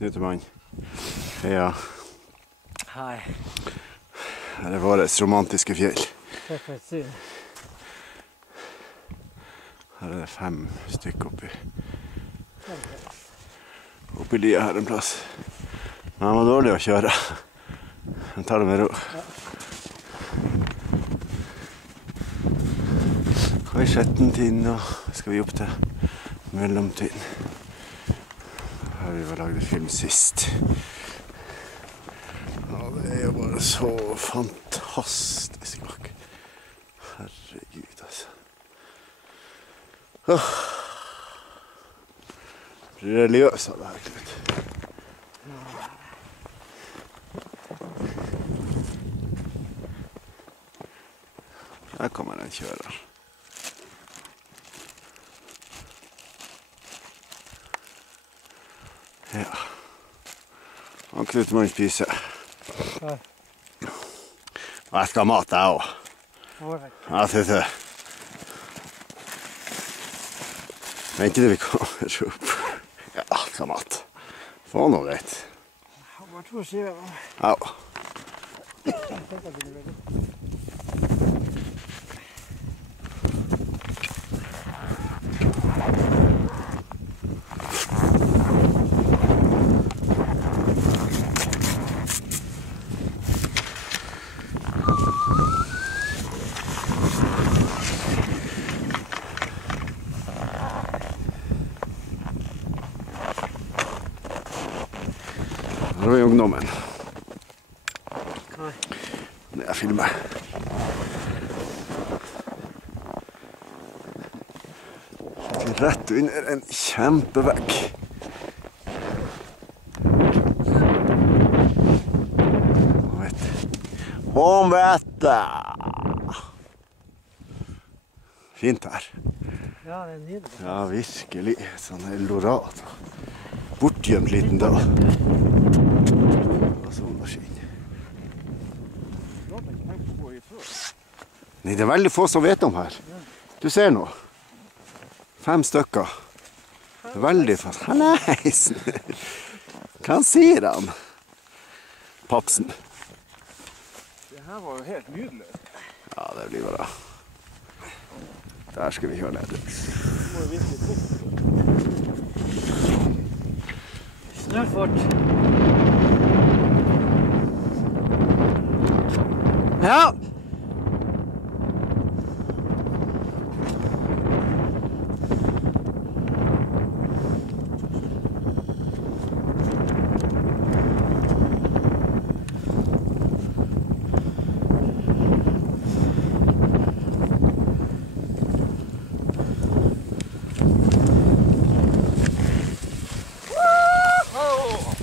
Knutemann. Heia. Hei. Her er vårt romantiske fjell. Takk for et syn. Her er det 5 stykker oppi lia her en plass. Men han var dårlig å kjøre. Han tar det med ro. Ja. Hva er Skjettentinn, og skal vi opp til Mellomtinn. Her vi var laget film sist. Ja, det er jo bare så fantastisk vakkert. Herregud, altså. Religiøs av det her, Knut. Der kommer en kjører. Ja. Han Knut må spise. Ja. Og jeg skal ha mat, jeg også. Ja, synes det. Venter til vi kommer opp. Ja, jeg skal ha mat. Få noe greit. Bare 2 skiver. Ja. Her var ungdommen. Hva? Det jeg filmer. Rett under en kjempevegg. Om vettet! Fint her. Ja, det er nydelig. Ja, virkelig. Sånn Eldorado. Bortgjemt liten dal. Og solen skinner. Nei, det er veldig få som vet om her. Du ser nå. 5 stykker. Det er veldig få. Hallais! Hva sier han? Papsen. Det her var jo helt nydelig. Ja, det blir bra. Der skal vi kjøre ned. Det må jo virkelig fort. Snart fort. Ja! Oh!